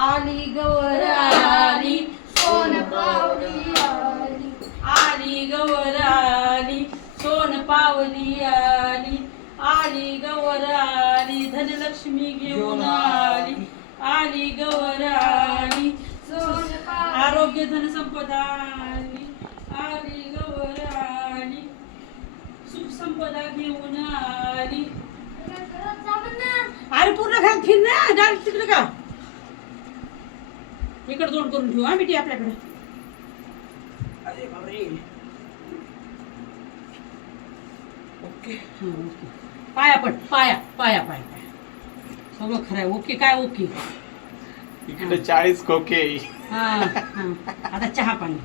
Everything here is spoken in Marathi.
आली गवर आली सोन पावली आली, आली गवर आली सोन पावली आली, आली गवर आली धनलक्ष्मी घेऊन आली, आली गवर आली सोन आरोग्य धन संपदा आली, आली गवर आली सुख संपदा घेऊन आली. अरे पूर्ण घाल फिर ना डायरेक्ट तिकडे का इकडे तोंड करून ठेवू आम्ही ती आपल्याकडे. अरे बापरे. ओके ओके पाया पड पाया पाया पाया पाया सगळं खरं आहे. ओके काय ओके इकडे 40 खोके. हा आता चहा पाणी.